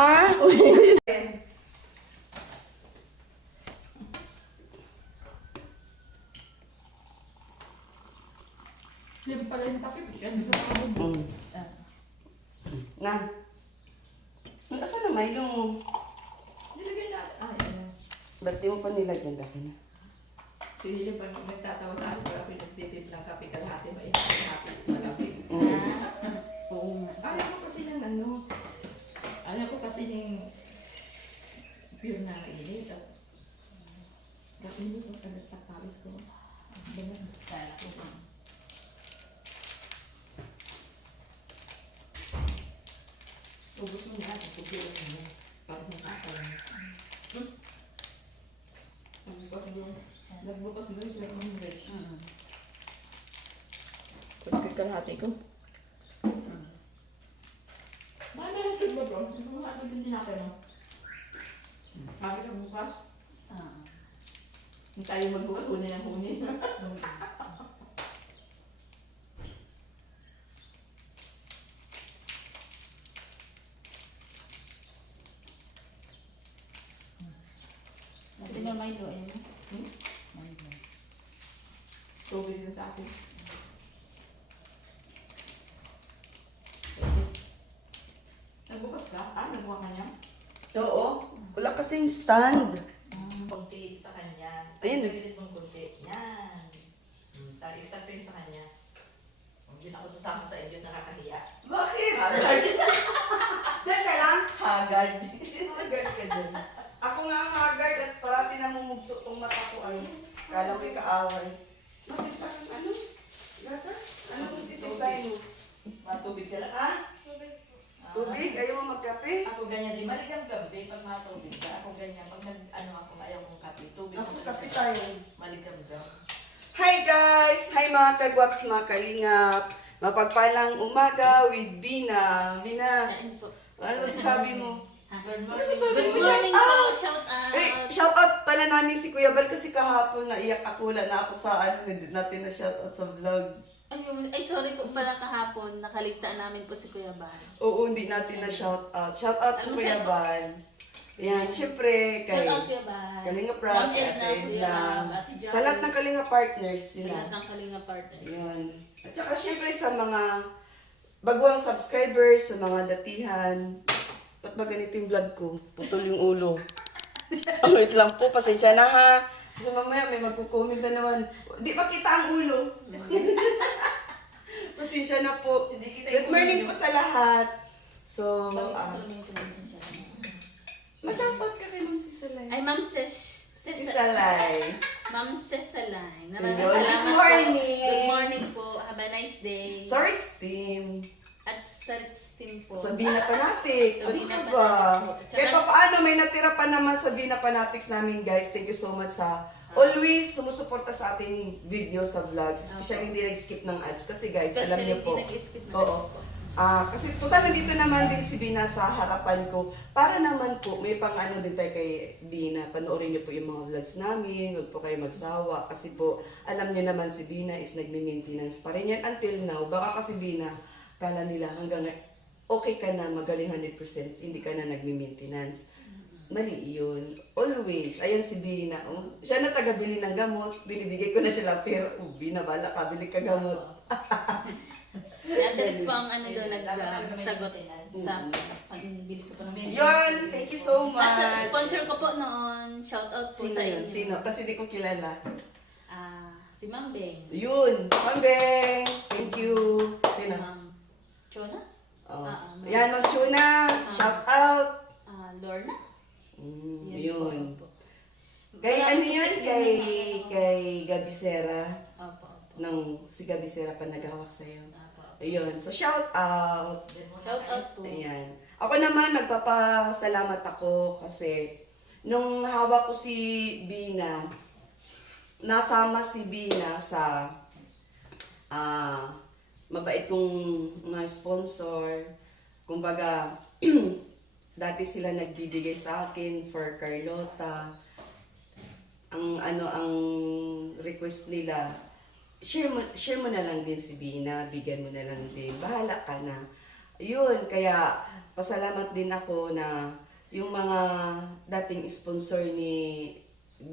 Ha? Libre pala yung kape. Yan, hindi ko makabubog. Na. Asan na Milo mo? Nilagay na. Ayan. Ba't di mo pa nilagyan dati na? Si Hilly pag nagtatawa sa akin, pag pinagtitip ng kape kalahati, mainit kalahati, malamig. Oo nga. Ayaw ko kasi ng ano. Ayaw ko kasi yung pure na init. Kasi hindi ko pagkakalis ko. Banas. Kaya ko ba? Ubus mo na. Pagkira mo na. Para sa kakal. Nagbukas mo yung sila ng veg. Pagkakalahati ko. May meron ba bro? Hindi mo nga din natin, no? Bakit ang bukas? Hindi tayo magbukas, huni ng huni. Natin yung Milo, ayun mo. Hmm? Milo. Tubig na sa akin. Nagbukas ka? Nagbuka ka niya? Oo. Wala kasing stand. Kunti sa kanya. Ayun. Tagilid mong kunti. Yan. Tarik sa yun sa kanya. Hindi na ako sasama sa inyo, nakakahiya. Bakit? Haggard. Diyan ka lang? Haggard. Haggard ka dyan. Ako nga ang haggard at parati namumugto tong mata ko. Ano? Kala ko'y kaaway. Bakit parang ano? Gata? Anong titipain mo? Matubig ka lang. Ha? Tubig? Ayaw mo magkape? Ako ganyan din. Maligam gabi pag matubig ka. Ako ganyan. Pag ako ayaw kong kape. Tubig Ako ko kape maligam. tayo. Maligam gam. Hi guys! Hi mga kagwaps, mga kalingap. Mapagpalang umaga with Bina. Bina, Kain po. ano sasabi mo? Good Ano morning. sasabi Good mo? morning Shout po. out! Shout out. Eh, shout out pala namin si Kuya Bal kasi kahapon naiyak ako. Wala na ako sa ano natin na shout out sa vlog. Ay, sorry po pala kahapon. Nakaligtaan namin po si Kuya Bal. Oo, hindi natin na shout out. Shout out Ano po Kuya sa'yo? Bal. Yan, syempre kay Shout out Kuya Bal. Kalinga Prab, Ma'am kay Edna, Ate Kuya Edna. Rab, at Sa lahat ng Kalinga partners Sa sila. lahat ng Kalinga partners. Yun. At saka syempre sa mga baguang subscribers, sa mga datihan. Ba't ba ganito yung vlog ko? Putol yung ulo. Oh, wait lang po, pasensya na ha. Kasi mamaya may magko-comment na naman. Di ba kita ang ulo? Pasensya na po. Good morning po sa lahat. So, ma-shoutout ka kay Ma'am Sisalay. Ay, Ma'am Sisalay. Ma'am Cesaline. Ayun. Maraming salamat Good morning. po. Good morning po. Have a nice day. Sorry, it's team. At sa team po. Sa Bina Fanatics. Sa Ano Bina ka ba? Fanatics po. Tsaka- Kahit pa paano, may natira pa naman sa Bina Fanatics namin, guys. Thank you so much sa always sumusuporta sa ating video sa vlogs. Especially hindi nag-skip ng ads. Kasi guys, alam Especially niyo po. hindi nag-skip na Oo. ads po. Kasi total nandito naman din si Bina sa harapan ko. Para naman po, may pang ano din tayo kay Bina. Panoorin niyo po yung mga vlogs namin. Huwag po kayo magsawa. Kasi po, alam niyo naman si Bina is nagme-maintenance pa rin yan until now. Baka kasi Bina, kala nila hanggang okay ka na, magaling 100%, hindi ka na nagme-maintenance. Mali yun. Always. Ayan si Bina. Oh, siya na taga-bili ng gamot. Binibigay ko na siya lang pera. Oh, Bina, bala ka, bili ka gamot. Ate po ang ano doon nagsagot sa pagbili ko po ng menu. Yun, thank you so At sa much. sponsor ko po noon, shout out po Sino sa yun? inyo. Sino? Kasi di ko kilala. Si Ma'am Beng. Yun, Mambeng. Thank you. Si Sino? Ma'am Chona? Oh. Ma'am. Yan, Ma'am Chuna. Shout out. Lorna? Yun. po. Kay ano yan? Kasi Kay, yun ang- kay Gabi Sera. Opo, opo. Nang si Gabi Sera pa naghawak sa'yo. Opo. Ayun. So, shout out. Shout out po. Ayan. Ako naman, nagpapasalamat ako kasi nung hawak ko si Bina, nasama si Bina sa mabait kong mga sponsor. Kumbaga, dati sila nagbibigay sa akin for Carlota. Ang request nila, share mo na lang din si Bina, bigyan mo na lang din. Bahala ka na. yun, kaya pasalamat din ako na yung mga dating sponsor ni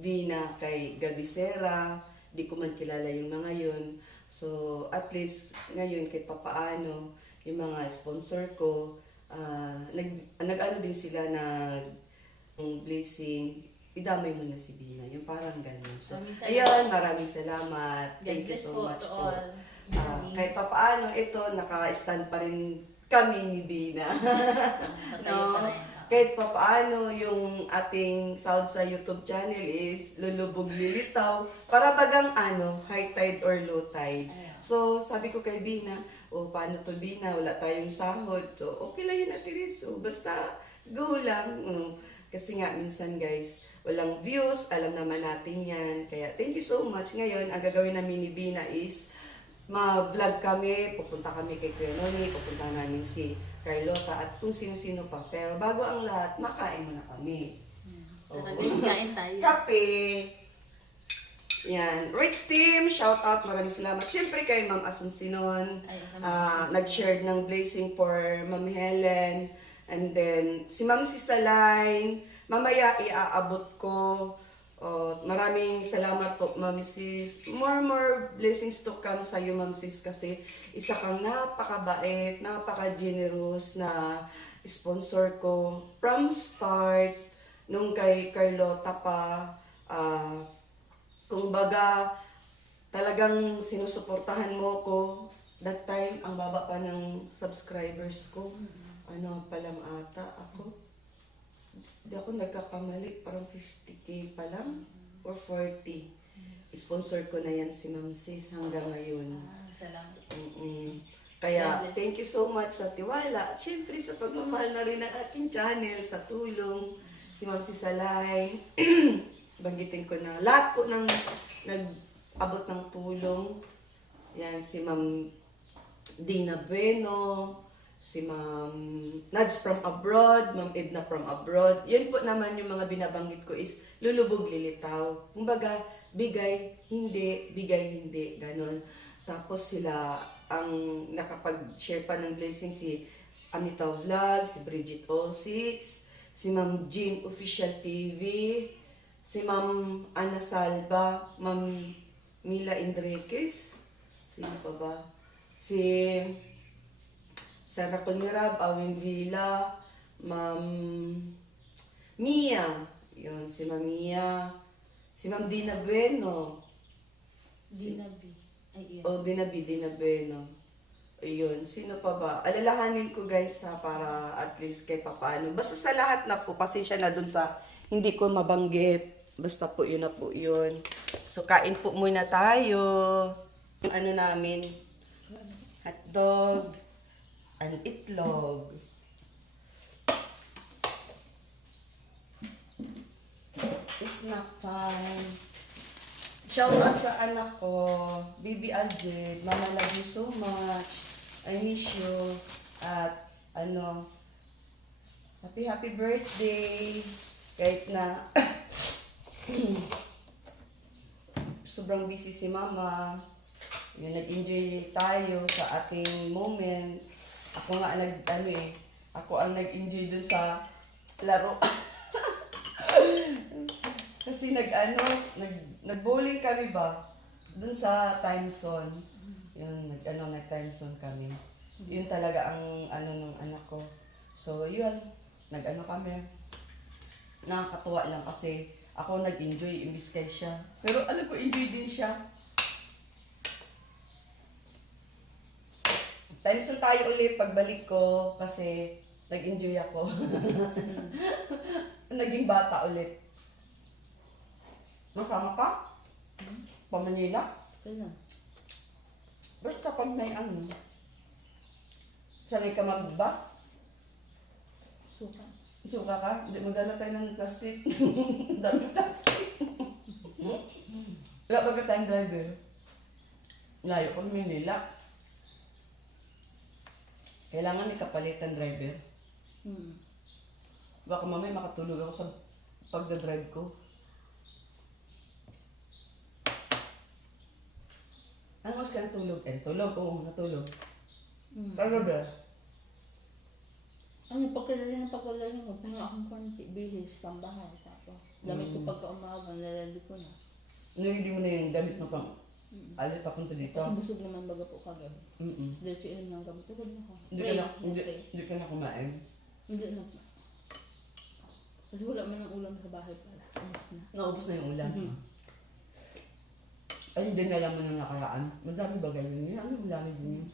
Vina kay Gabisera, di ko man kilala yung mga yun. So, at least ngayon kahit papaano, yung mga sponsor ko, nag-ano din sila blessing, idamay mo na si Bina, yung parang ganun. So, Maraming salamat. ayun, maraming salamat. God Thank you bless so po much to po. all. Kahit papaano, ito, naka-stand pa rin kami ni Bina. Patayo No? pa rin. Kahit papaano, yung ating sound sa YouTube channel is lulubog lilitaw para bagang high tide or low tide. Ayun. So, sabi ko kay Bina, paano to Bina, wala tayong sahod. So, okay lang yun Ate Riz. So, basta go lang. Kasi nga, minsan guys, walang views, alam naman natin yan. Kaya, thank you so much. Ngayon, ang gagawin namin ni Bina is, ma-vlog kami, pupunta kami kay Kuya Noni, pupunta namin si Carlota at kung sino-sino pa. Pero bago ang lahat, makain muna kami. Tara guys, kain tayo. Kape! Yan. Rich Team, shout out. Maraming salamat. Siyempre kay Ma'am Asuncion. Nag-share ng blessing for Ma'am Helen. And then, si Ma'am Sisaline. Mamaya iaabot ko. Maraming salamat po, Ma'am Sis. More blessings to come sa iyo, Ma'am Sis, kasi isa kang napakabait, napaka-generous na sponsor ko. From start, nung kay Carlota pa, kung baga, talagang sinusuportahan mo ko. That time, ang baba pa ng subscribers ko. Ano pa lang ata ako. Hindi ako nagkakamali, parang 50K pa lang or 40. Sponsor ko na yan si Ma'am Sis hanggang ngayon. Salamat. Kaya, thank you so much sa tiwala. At syempre, sa pagmamahal na rin ng aking channel, sa tulong. Si Ma'am Sisalay, banggitin ko na. Lahat po ng nag-abot ng tulong. Yan, si Ma'am Dina Bueno, si Ma'am Nads from abroad, Ma'am Edna from abroad. Yan po naman yung mga binabanggit ko is lulubog, lilitaw. Kumbaga, bigay, hindi, ganon. Tapos sila ang nakapag-share pa ng blessing si Amitaw Vlog, si Bridget O6, si Ma'am Jean Official TV, si Ma'am Ana Salva, Ma'am Mila Enriquez, sino pa ba? Si Sarah Conmirab, Awin Villa, Ma'am Mia, yun, si Ma'am Mia, si Ma'am Dina Bueno, Ginabi. Ay, yun. Dina Bueno. Ayun, sino pa ba? Alalahanin ko guys para at least kahit papaano. Basta sa lahat na po, pasensya na dun sa hindi ko mabanggit. Basta po yun na po yun. So kain po muna tayo. Yung ano namin, hotdog, and itlog. Snack time. Shout out sa anak ko, Baby Aljed. Mama, love you so much. I miss you. At happy birthday. Kahit na sobrang busy si Mama. Yun, nag-enjoy tayo sa ating moment. Ako nga ako ang nag-enjoy dun sa laro. Kasi nag-bowling kami ba? Dun sa time zone. Yun, nag-time zone kami. Yun talaga ang ng anak ko. So, yun, kami. Nakakatuwa lang kasi ako nag-enjoy imbis kay siya. Pero alam ko, enjoy din siya. Time zone tayo ulit pagbalik ko kasi nag-enjoy ako. Naging bata ulit. Masama ka? Pa Manila? Kaya. Ba't kapag may sanay ka mag-bus? Suka. Suka ka? Hindi, magdala tayo ng plastic. Dami plastic. Wala ba ka tayong driver? Layo ko Manila. Kailangan may kapalitan driver. Baka mamaya makatulog ako sa pagdadrive ko. Ano mas ka natulog? Tulog? Oo, natulog. Pero ba? Ano, pagkalarin mo, tanga akong konti, bihis, tambahan, tapos. Damit ko pagka umaga, nalali ko na. Nilili mo na yung damit mo pang alit papunta dito. Kasi busog naman baga po kagabi. Mm-mm. Diretso inom ng gabi. Tulog na ako. Hindi ka na kumain. Hindi na. Kasi wala man ang ulam sa bahay pala. Amas na. Naubos na yung ulam. Mhm. Ay, hindi na alam mo nung nakaraan. Madami ba ganyan yun? Ano ulami din yun?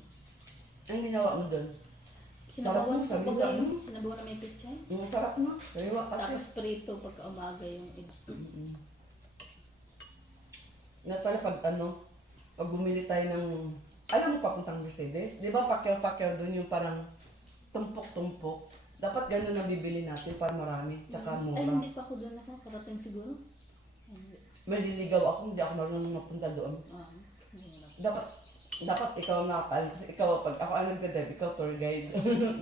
Ang ginawa mo doon? Sinabawan Sarap mo, ko sabi bagay ka, mo. Sinabawan na may pichay. Ang sarap mo. Kaya kasi. Tapos prito pagka umaga yung iba. Nga pala pag bumili tayo ng, alam mo papuntang Mercedes, di ba pakyaw-pakyaw doon yung parang tumpok-tumpok. Dapat ganun ang bibili natin para marami, tsaka Ay, mura. hindi pa ako doon ako. Karating siguro. Hindi. Maliligaw ako, hindi ako marunong mapunta doon. Hindi na. Dapat ikaw ang nakakaalam. Kasi ikaw, pag ako ang nagdadrive, ikaw tour guide.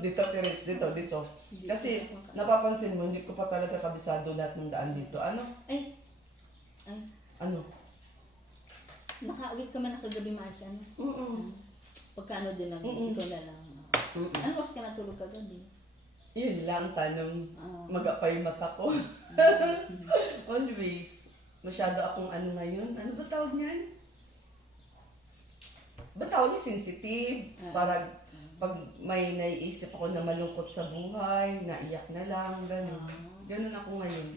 Dito, Terence, dito. Kasi napapansin mo, hindi ko pa talaga kabisado lahat ng daan dito. Ano? Ay, Ano? nakauwi ka man nakagabi maayos ano? Pagka ano din lang, ikaw na lang. Ano oras ka natulog kagabi? Yun lang ang tanong. Magapay mata ko. Always. Masyado akong ano ngayon. Ano ba tawag niyan? Ba tawag niya sensitive? Para pag may naiisip ako na malungkot sa buhay, naiyak na lang, gano'n. Gano'n ako ngayon.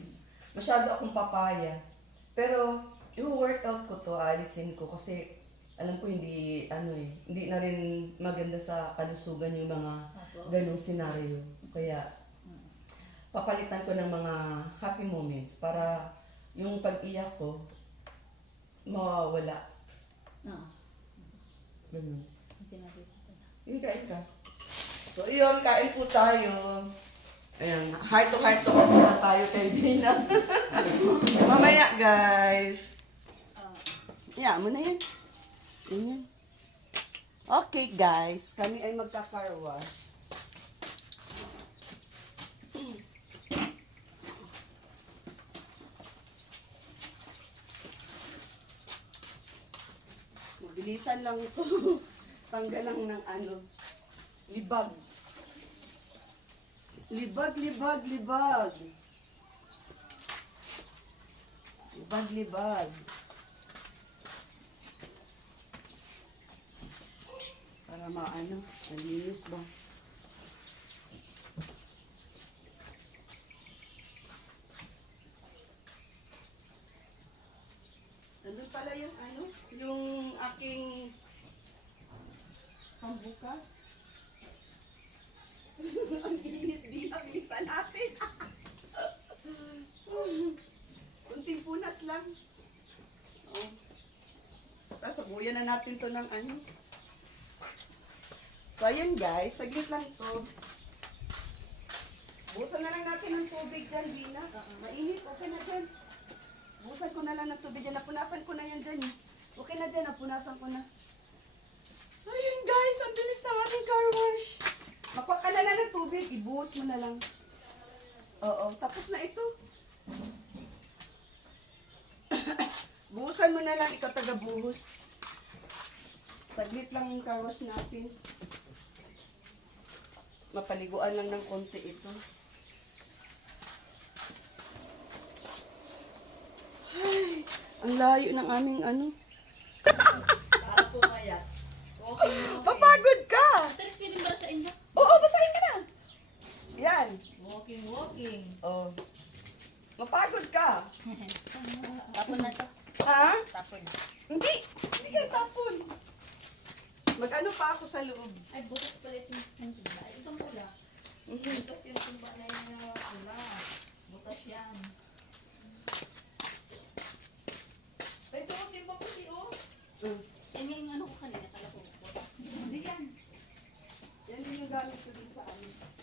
Masyado akong papaya. Pero, i-workout ko to, alisin ko kasi alam ko hindi na rin maganda sa kalusugan yung mga ganong senaryo. Kaya, papalitan ko ng mga happy moments para yung pag-iyak ko, mawawala. Oo. Ganun. Pinakita ko na. Yun, kain ka. So, yun, kain po tayo. Ayan, heart to muna tayo kay Dina. Mamaya, guys. Yeah, mo na yan. Yan. Okay, guys. Kami ay magka-car wash. Mabilisan lang ito. Tanggal lang ng libag. Libag. Para malinis ba? Nandun pala yung aking pambukas. Ang init din ang isa natin. Kunting punas lang. Oh. Tapos sabuyan na natin to ng So, ayun guys, saglit lang to. Busan na lang natin ng tubig dyan, Lina. Mainit, okay na dyan. Busan ko na lang ng tubig dyan. Napunasan ko na yan dyan. Okay na dyan, napunasan ko na. Ayun guys, ang bilis ng ating car wash. Makuha ka na lang ng tubig, ibuhos mo na lang. Oo, tapos na ito. Buhusan mo na lang, ikaw taga-buhos. Saglit lang yung car wash natin. Mapaliguan lang ng konti ito. Ay, ang layo ng aming Para pumayat. Okay. Papagod ka! Ate, pwede ba sa inyo? Oo, basahin ka na. Yan. Walking. Oh. Mapagod ka. Tapon na to. Ha? Tapon. Hindi ka tapon. Mag-ano pa ako sa loob. Ay, butas pala itong timba. Ay, itong pula. Butas yung timba na yung pula. Butas yan. Ay, turutin mo ko si O. Yan nga yung ano ko kanina. Kala ko butas. Hindi yan. Yan din yung gamit ko din sa amin.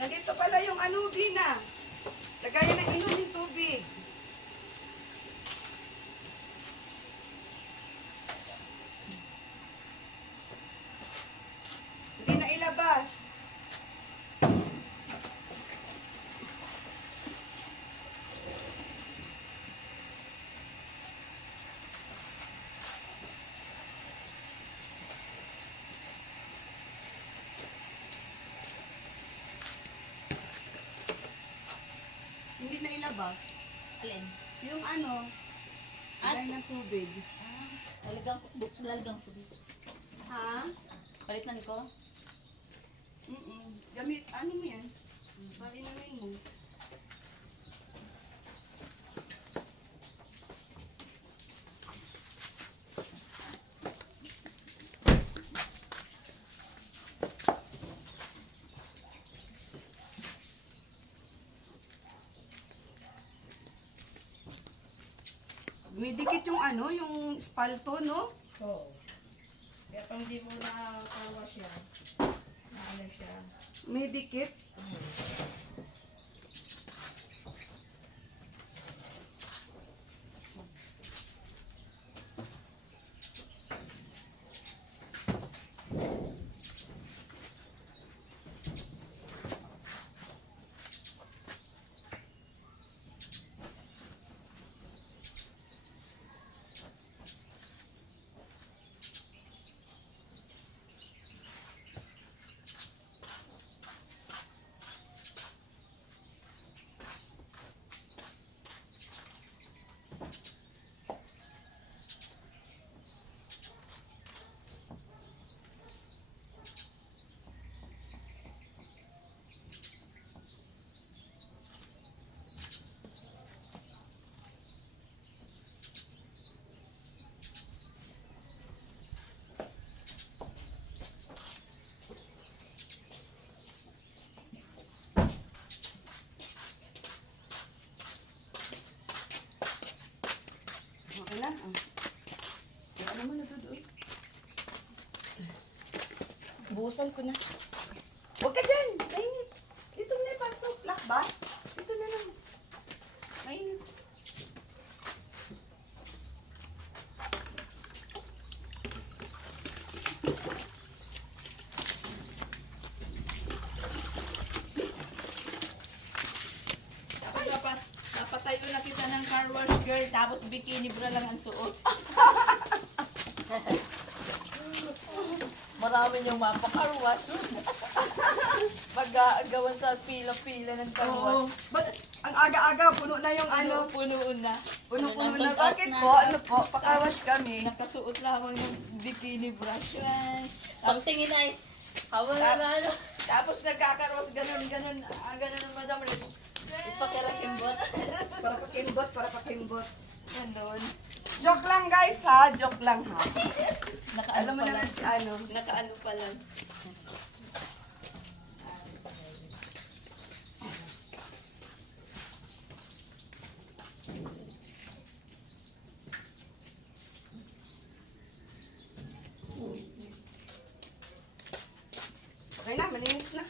Nandito pala yung ano, Bina. Lagayan ng inuming tubig. Hindi na ilabas. Hindi na ilabas. Alin? Yung ano, At? lagay ng tubig. Lalgang tubig. Ha? Palitan ko. Gamit, ano mo yan? Palinumin mo. Dumidikit yung ano, yung espalto, no? Oo. Kaya pang di mo na kawa siya, na ano siya. May dikit. Okay na. Ano mo na doon? Buhusan ko na. Huwag ka dyan! Mainit! Dito na yung pasok. Lock ba? Dito na lang. Mainit. Napatayo na kita ng car wash girl, tapos bikini bra lang ang suot. Marami niyong mapa-car wash. Pag-agawan sa pila-pila ng car Oo. wash. Ba't ang aga-aga, puno na yung ano? Puno-puno na. Puno-puno Sold na. out Bakit na. po? Ano po? Pakawash kami. Nakasuot lamang ng bikini brush. Pagtingin ay, hawa na ano. Tapos nagkakarwas, ganun ang madam Rich. Ipakirakimbot. Para pakimbot, para pakimbot. Ganun. Joke lang guys ha, joke lang ha. Nakaano Alam mo pa naman lang. si ano. Nakaano pa lang. Okay na, malinis na.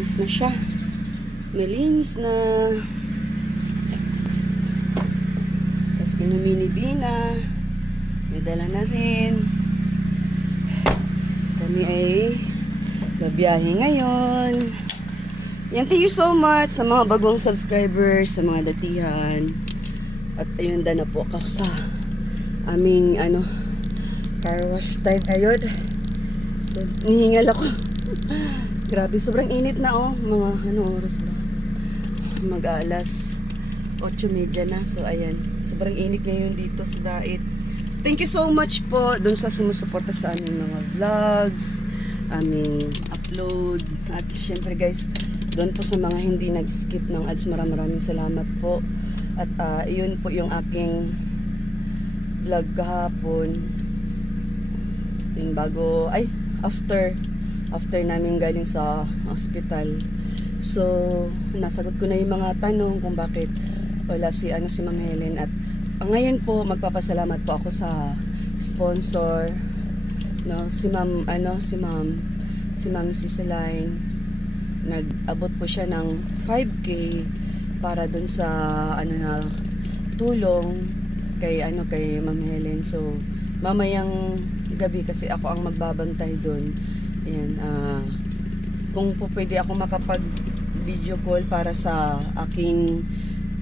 Malinis na siya. Malinis na. Tapos inumin ni Bina. May dala na rin. Kami ay babiyahe ngayon. Yan, thank you so much sa mga bagong subscribers, sa mga datihan. At ayun, na po ako sa aming car wash time ngayon. So, nihingal ako. Grabe, sobrang init na mga oras ba? Mag-alas 8:30 na. So, ayan. Sobrang init ngayon dito sa Dait. So, thank you so much po dun sa sumusuporta sa aming mga vlogs, aming upload. At syempre guys, doon po sa mga hindi nag-skip ng ads, maraming salamat po. At iyon po yung aking vlog kahapon. Yung after namin galing sa hospital. So, nasagot ko na yung mga tanong kung bakit wala si Ma'am Helen. At ngayon po, magpapasalamat po ako sa sponsor, no, si Ma'am Ceceline. Nag-abot po siya ng 5K para dun sa tulong kay Ma'am Helen. So, mamayang gabi kasi ako ang magbabantay doon. Ayan, kung po pwede ako makapag video call para sa aking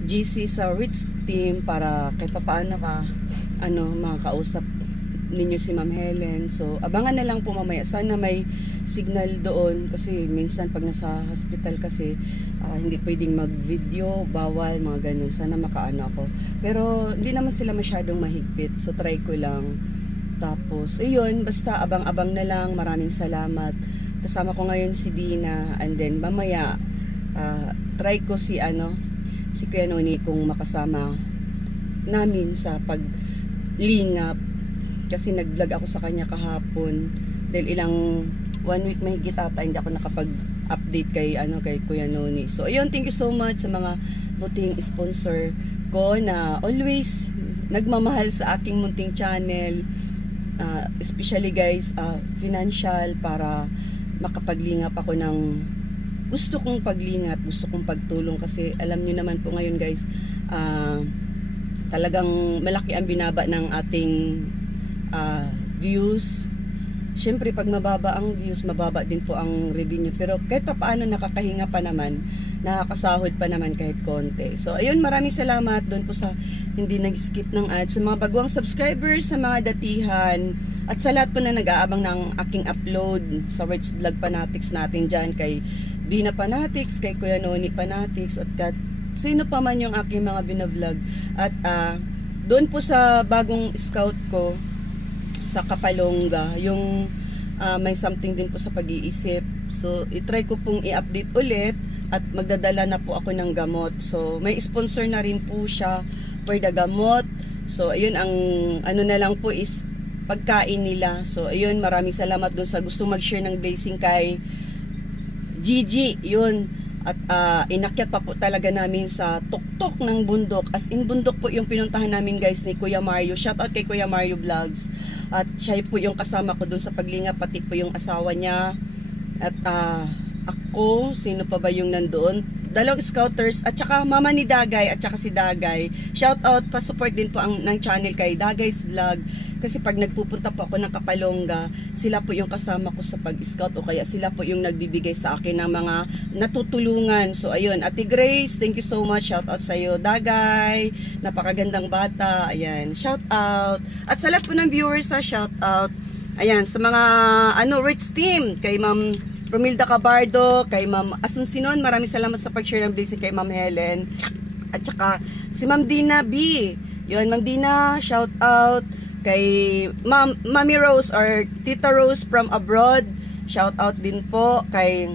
GC sa Rich Team para kahit paano makakausap ninyo si Ma'am Helen. So, abangan na lang po mamaya. Sana may signal doon kasi minsan pag nasa hospital kasi hindi pwedeng mag-video, bawal, mga ganun. Sana makaano ako. Pero hindi naman sila masyadong mahigpit. So, try ko lang. Tapos, ayun, basta abang-abang na lang. Maraming salamat. Kasama ko ngayon si Bina. And then, mamaya, try ko si Kuya Noni kung makasama namin sa paglingap. Kasi nag-vlog ako sa kanya kahapon. Dahil 1 week mahigit ata, hindi ako nakapag-update kay Kuya Noni. So, ayun, thank you so much sa mga buting sponsor ko na always nagmamahal sa aking munting channel. Especially guys, financial, para makapaglingap ako ng gusto kong paglingap, gusto kong pagtulong kasi alam niyo naman po ngayon guys, talagang malaki ang binaba ng ating views. Syempre pag mababa ang views, mababa din po ang revenue, pero kahit pa paano nakakahinga pa naman, nakakasahod pa naman kahit konti. So ayun, maraming salamat doon po sa hindi nag-skip ng ads, sa mga bagong subscribers, sa mga datihan, at sa lahat po na nag-aabang ng aking upload sa Words Vlog Fanatics natin dyan, kay Bina Fanatics, kay Kuya Noni Fanatics, at sino pa man yung aking mga binablog. At doon po sa bagong scout ko sa Kapalonga, yung may something din po sa pag-iisip. So, itry ko pong i-update ulit at magdadala na po ako ng gamot. So, may sponsor na rin po siya for the gamot. So, ayun, ang na lang po is pagkain nila. So, ayun, maraming salamat doon sa gustong mag-share ng blessing kay Gigi. Yun. At inakyat pa po talaga namin sa tuktok ng bundok. As in, bundok po yung pinuntahan namin guys ni Kuya Mario. Shoutout kay Kuya Mario Vlogs. At siya po yung kasama ko doon sa paglingap, pati po yung asawa niya. At ako, sino pa ba yung nandoon? Dalawang scouters, at saka mama ni Dagay, at saka si Dagay. Shoutout, pa-support din po ng channel kay Dagay's Vlog. Kasi pag nagpupunta po ako ng Kapalonga, sila po yung kasama ko sa pag-scout, o kaya sila po yung nagbibigay sa akin ng mga natutulungan. So ayun, Ate Grace, thank you so much. Shoutout sa iyo, Dagay. Napakagandang bata. Ayan, shoutout. At sa lahat po ng viewers, shoutout. Ayan, sa mga Rich Team, kay Ma'am Romilda Cabardo, kay Ma'am Asuncion, maraming salamat sa pag-share ng blessing kay Ma'am Helen. At saka si Ma'am Dina B. Yun, Ma'am Dina, shout out kay Mami Rose or Tita Rose from abroad. Shout out din po kay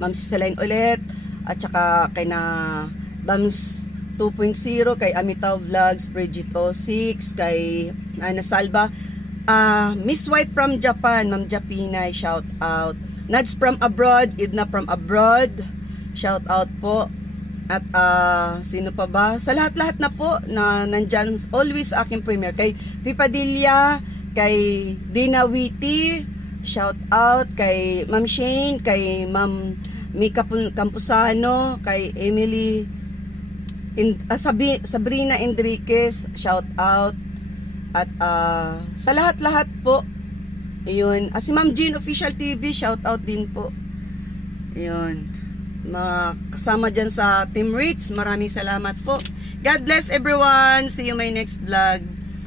Ma'am Ceceline ulit. At saka kay Bams 2.0, kay Amitaw Vlogs, Bridget 06, kay Ana Salva. Miss White from Japan, Ma'am Japinay, shout out. Nads from abroad, Idna from abroad, shout out po. At sino pa ba? Sa lahat-lahat na po na nandyan, always aking premier. Kay Pipadilla, kay Dina Witty, shout out. Kay Ma'am Shane, kay Ma'am Mika Campusano, kay Emily Sabrina Enriquez, shout out. At sa lahat-lahat po, yun. Si Ma'am Jean Official TV, shout out din po. Yun. Kasama dyan sa Team Ritz, maraming salamat po. God bless everyone. See you my next vlog.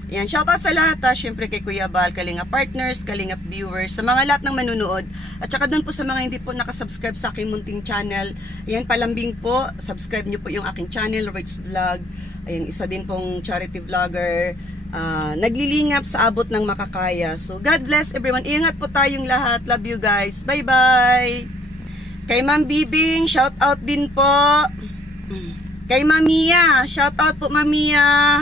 Yan, shoutout sa lahat syempre kay Kuya Bal, Kalinga Partners, Kalinga Viewers, sa mga lahat ng manunood. At saka dun po sa mga hindi po nakasubscribe sa aking munting channel. Yan, palambing po, subscribe nyo po yung aking channel, Ritz Vlog. Ayun, isa din pong charity vlogger. Naglilingap sa abot ng makakaya. So, God bless everyone. Ingat po tayong lahat. Love you guys. Bye-bye. Kay Ma'am Bibing, shoutout din po. Kay Mamia, shoutout po Mamia.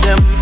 Them